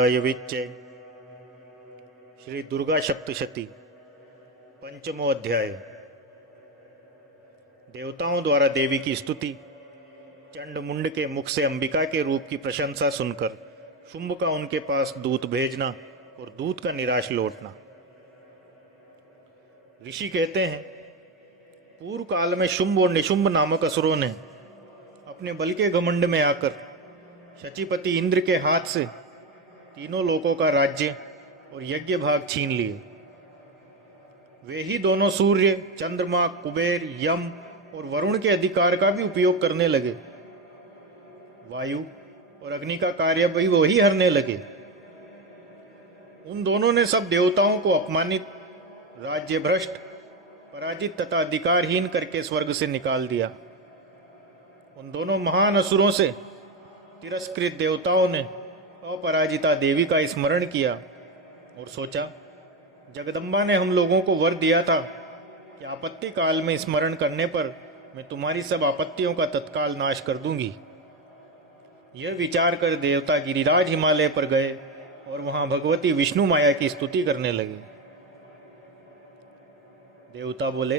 गोविंदाय विच्चे। श्री दुर्गा सप्तशती पंचमो अध्याय। देवताओं द्वारा देवी की स्तुति। चंड मुंड के मुख से अंबिका के रूप की प्रशंसा सुनकर शुंभ का उनके पास दूत भेजना और दूत का निराश लौटना। ऋषि कहते हैं, पूर्व काल में शुंभ और निशुंभ नामक असुरों ने अपने बल के घमंड में आकर शचीपति इंद्र के हाथ से तीनों लोकों का राज्य और यज्ञ भाग छीन लिए। वे ही दोनों सूर्य, चंद्रमा, कुबेर, यम और वरुण के अधिकार का भी उपयोग करने लगे। वायु और अग्नि का कार्य भी वही हरने लगे। उन दोनों ने सब देवताओं को अपमानित, राज्य भ्रष्ट, पराजित तथा अधिकारहीन करके स्वर्ग से निकाल दिया। उन दोनों महान असुरों से तिरस्कृत देवताओं ने अपराजिता देवी का स्मरण किया और सोचा, जगदम्बा ने हम लोगों को वर दिया था कि आपत्ति काल में स्मरण करने पर मैं तुम्हारी सब आपत्तियों का तत्काल नाश कर दूंगी। यह विचार कर देवता गिरिराज हिमालय पर गए और वहां भगवती विष्णु माया की स्तुति करने लगे। देवता बोले,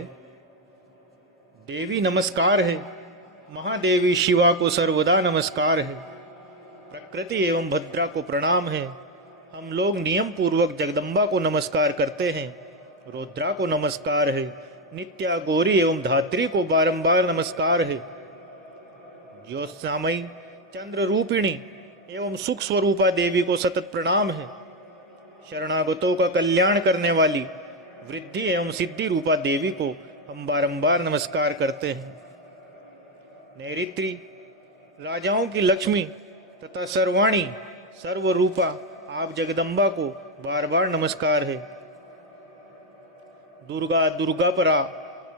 देवी नमस्कार है, महादेवी शिवा को सर्वदा नमस्कार है, प्रकृति एवं भद्रा को प्रणाम है। हम लोग नियम पूर्वक जगदम्बा को नमस्कार करते हैं, रुद्रा को नमस्कार है, नित्या, गौरी एवं धात्री को बारंबार नमस्कार है। ज्योत्स्नामयी, चंद्र रूपिणी एवं सुख स्वरूपा देवी को सतत प्रणाम है। शरणागतों का कल्याण करने वाली वृद्धि एवं सिद्धि रूपा देवी को हम बारंबार नमस्कार करते हैं। नैऋत्री, राजाओं की लक्ष्मी तथा सर्वाणी, सर्वरूपा आप जगदम्बा को बार बार नमस्कार है। दुर्गा, दुर्गापरा,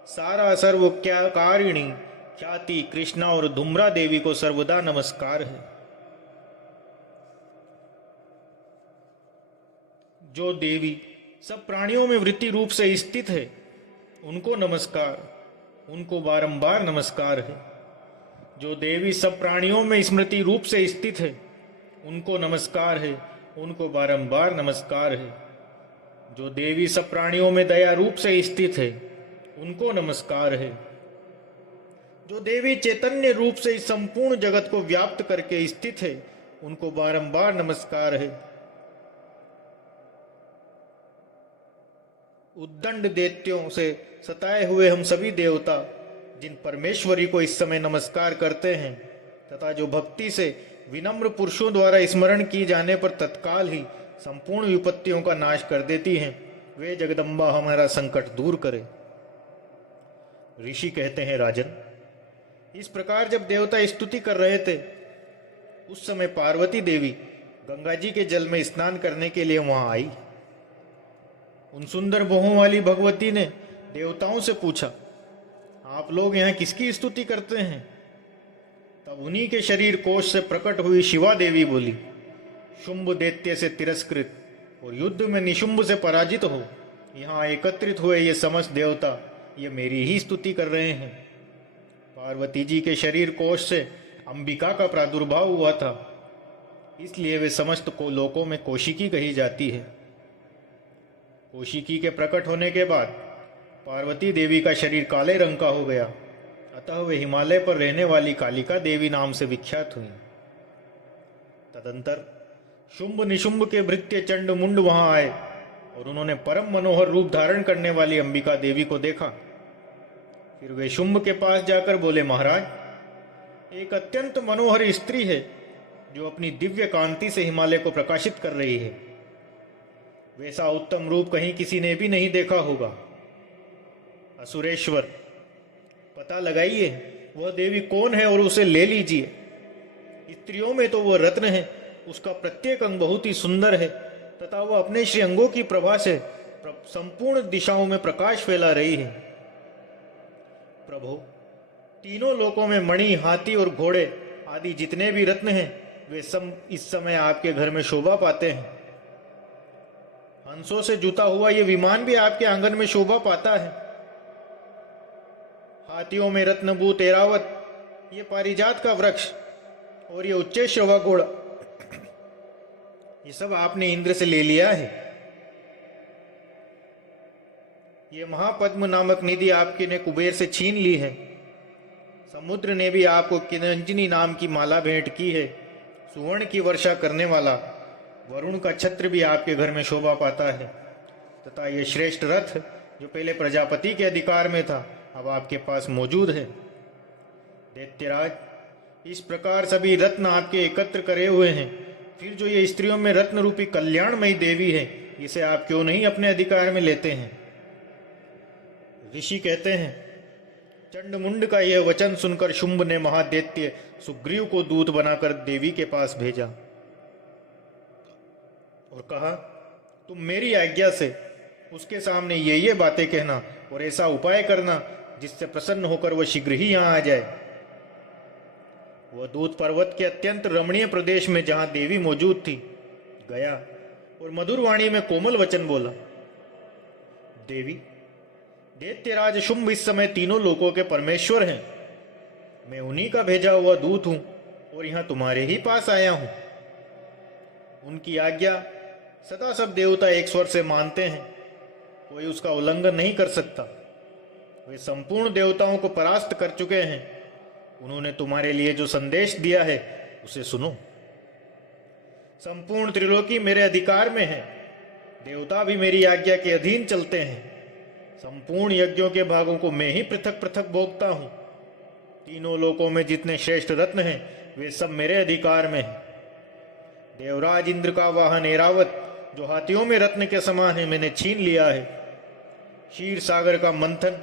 सारा सर्व क्या कारिणी, ख्याति, कृष्णा और धूम्रा देवी को सर्वदा नमस्कार है। जो देवी सब प्राणियों में वृत्ति रूप से स्थित है, उनको नमस्कार, उनको बारंबार नमस्कार है। जो देवी सब प्राणियों में स्मृति रूप से स्थित है, उनको नमस्कार है, उनको बारंबार नमस्कार है। जो देवी सब प्राणियों में दया रूप से स्थित है, उनको नमस्कार है। जो देवी चैतन्य रूप से इस संपूर्ण जगत को व्याप्त करके स्थित है, उनको बारंबार नमस्कार है। उद्दंड दैत्यों से सताए हुए हम सभी देवता जिन परमेश्वरी को इस समय नमस्कार करते हैं तथा जो भक्ति से विनम्र पुरुषों द्वारा स्मरण की जाने पर तत्काल ही संपूर्ण विपत्तियों का नाश कर देती हैं, वे जगदम्बा हमारा संकट दूर करे। ऋषि कहते हैं, राजन, इस प्रकार जब देवता स्तुति कर रहे थे, उस समय पार्वती देवी गंगा जी के जल में स्नान करने के लिए वहां आई। उन सुंदर भुवों वाली भगवती ने देवताओं से पूछा, आप लोग यहाँ किसकी स्तुति करते हैं? तब उन्हीं के शरीर कोश से प्रकट हुई शिवा देवी बोली, शुंभ दैत्य से तिरस्कृत और युद्ध में निशुंभ से पराजित हो यहाँ एकत्रित हुए ये समस्त देवता ये मेरी ही स्तुति कर रहे हैं। पार्वती जी के शरीर कोश से अंबिका का प्रादुर्भाव हुआ था, इसलिए वे समस्त को लोकों में कौशिकी कही जाती है। कौशिकी के प्रकट होने के बाद पार्वती देवी का शरीर काले रंग का हो गया, अतः वे हिमालय पर रहने वाली कालिका देवी नाम से विख्यात हुई। तदंतर शुंभ निशुंभ के भृत्य चंड मुंड वहां आए और उन्होंने परम मनोहर रूप धारण करने वाली अंबिका देवी को देखा। फिर वे शुंभ के पास जाकर बोले, महाराज, एक अत्यंत मनोहर स्त्री है जो अपनी दिव्य कांति से हिमालय को प्रकाशित कर रही है। वैसा उत्तम रूप कहीं किसी ने भी नहीं देखा होगा। असुरेश्वर, पता लगाइए वह देवी कौन है और उसे ले लीजिए। स्त्रियों में तो वह रत्न है, उसका प्रत्येक अंग बहुत ही सुंदर है तथा वह अपने श्री अंगों की प्रभा से संपूर्ण दिशाओं में प्रकाश फैला रही है। प्रभु, तीनों लोकों में मणि, हाथी और घोड़े आदि जितने भी रत्न हैं, वे सब इस समय आपके घर में शोभा पाते हैं। हंसों से जुता हुआ ये विमान भी आपके आंगन में शोभा पाता है। हाथियों में रत्नभूत ऐरावत, ये पारिजात का वृक्ष और ये उच्चैश्रवा घोड़ा ये सब आपने इंद्र से ले लिया है। ये महापद्म नामक निधि आपके ने कुबेर से छीन ली है। समुद्र ने भी आपको किरंजनी नाम की माला भेंट की है। सुवर्ण की वर्षा करने वाला वरुण का छत्र भी आपके घर में शोभा पाता है, तथा ये श्रेष्ठ रथ जो पहले प्रजापति के अधिकार में था अब आपके पास मौजूद है। दैत्यराज, इस प्रकार सभी रत्न आपके एकत्र करे हुए हैं, फिर जो ये स्त्रियों में रत्न रूपी कल्याणमयी देवी है, इसे आप क्यों नहीं अपने अधिकार में लेते हैं? ऋषि कहते हैं, चंडमुंड का यह वचन सुनकर शुंभ ने महादैत्य सुग्रीव को दूत बनाकर देवी के पास भेजा और कहा, तुम मेरी आज्ञा से उसके सामने ये बातें कहना और ऐसा उपाय करना जिससे प्रसन्न होकर वह शीघ्र ही यहां आ जाए। वह दूत पर्वत के अत्यंत रमणीय प्रदेश में जहां देवी मौजूद थी गया और मधुर वाणी में कोमल वचन बोला। देवी, दैत्यराज शुंभ इस समय तीनों लोकों के परमेश्वर हैं। मैं उन्हीं का भेजा हुआ दूत हूं और यहां तुम्हारे ही पास आया हूं। उनकी आज्ञा सदा सब देवता एक स्वर से मानते हैं, कोई उसका उल्लंघन नहीं कर सकता। वे संपूर्ण देवताओं को परास्त कर चुके हैं। उन्होंने तुम्हारे लिए जो संदेश दिया है उसे सुनो। संपूर्ण त्रिलोकी मेरे अधिकार में है। देवता भी मेरी आज्ञा के अधीन चलते हैं। संपूर्ण यज्ञों के भागों को मैं ही पृथक पृथक भोगता हूं। तीनों लोकों में जितने श्रेष्ठ रत्न हैं वे सब मेरे अधिकार में हैं। देवराज इंद्र का वाहन ऐरावत जो हाथियों में रत्न के समान है मैंने छीन लिया है। क्षीर सागर का मंथन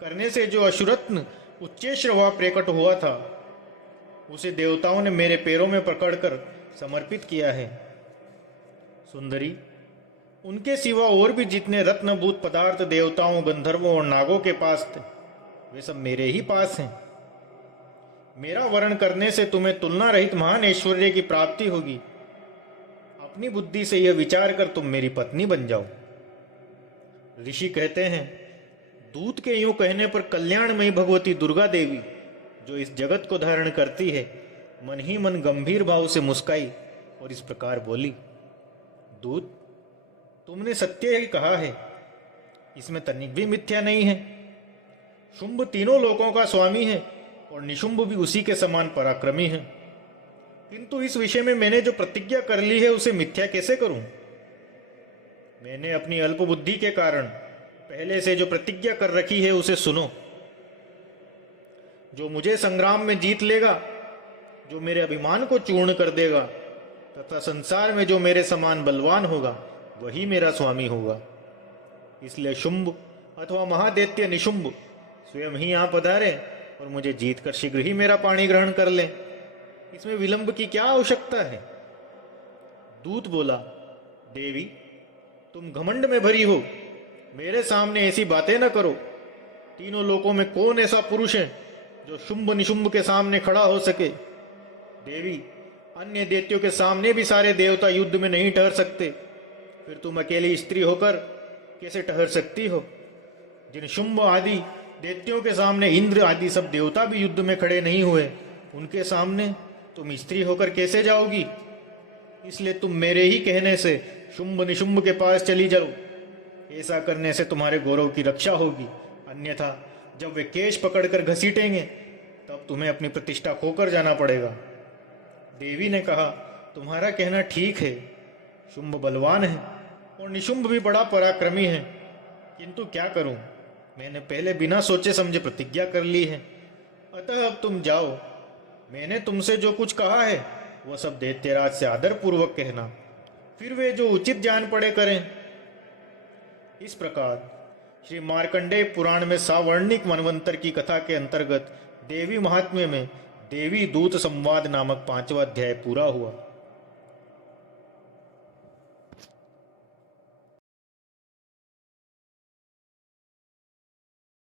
करने से जो अशुरत्न उच्चेश्रवा प्रकट हुआ था उसे देवताओं ने मेरे पैरों में पकड़कर समर्पित किया है। सुंदरी, उनके सिवा और भी जितने रत्नभूत पदार्थ देवताओं, गंधर्वों और नागों के पास थे वे सब मेरे ही पास हैं। मेरा वर्ण करने से तुम्हें तुलना रहित महान ऐश्वर्य की प्राप्ति होगी। अपनी बुद्धि से यह विचार कर तुम मेरी पत्नी बन जाओ। ऋषि कहते हैं, दूत के यूं कहने पर कल्याणमयी भगवती दुर्गा देवी जो इस जगत को धारण करती है मन ही मन गंभीर भाव से मुस्काई और इस प्रकार बोली, दूत, तुमने सत्य ही कहा है, इसमें तनिक भी मिथ्या नहीं है। शुंभ तीनों लोकों का स्वामी है और निशुंभ भी उसी के समान पराक्रमी है, किंतु इस विषय में मैंने जो प्रतिज्ञा कर ली है उसे मिथ्या कैसे करूं? मैंने अपनी अल्प बुद्धि के कारण पहले से जो प्रतिज्ञा कर रखी है उसे सुनो। जो मुझे संग्राम में जीत लेगा, जो मेरे अभिमान को चूर्ण कर देगा तथा संसार में जो मेरे समान बलवान होगा वही मेरा स्वामी होगा। इसलिए शुंभ अथवा महादैत्य निशुंभ स्वयं ही यहां पधारे और मुझे जीत कर शीघ्र ही मेरा पाणी ग्रहण कर ले। इसमें विलंब की क्या आवश्यकता है? दूत बोला, देवी, तुम घमंड में भरी हो, मेरे सामने ऐसी बातें न करो। तीनों लोकों में कौन ऐसा पुरुष है जो शुंभ निशुंभ के सामने खड़ा हो सके? देवी, अन्य दैत्यों के सामने भी सारे देवता युद्ध में नहीं ठहर सकते, फिर तुम अकेली स्त्री होकर कैसे ठहर सकती हो? जिन शुंभ आदि दैत्यों के सामने इंद्र आदि सब देवता भी युद्ध में खड़े नहीं हुए, उनके सामने तुम स्त्री होकर कैसे जाओगी? इसलिए तुम मेरे ही कहने से शुंभ निशुंभ के पास चली जाओ। ऐसा करने से तुम्हारे गौरव की रक्षा होगी, अन्यथा जब वे केश पकड़कर घसीटेंगे तब तुम्हें अपनी प्रतिष्ठा खोकर जाना पड़ेगा। देवी ने कहा, तुम्हारा कहना ठीक है, शुंभ बलवान है और निशुंभ भी बड़ा पराक्रमी है, किंतु क्या करूं, मैंने पहले बिना सोचे समझे प्रतिज्ञा कर ली है। अतः अब तुम जाओ। मैंने तुमसे जो कुछ कहा है वह सब दैत्यराज से आदर पूर्वक कहना, फिर वे जो उचित जान पड़े करें। इस प्रकार श्री मार्कंडेय पुराण में सावर्णिक मनवंतर की कथा के अंतर्गत देवी महात्म्य में देवी दूत संवाद नामक 5वां अध्याय पूरा हुआ।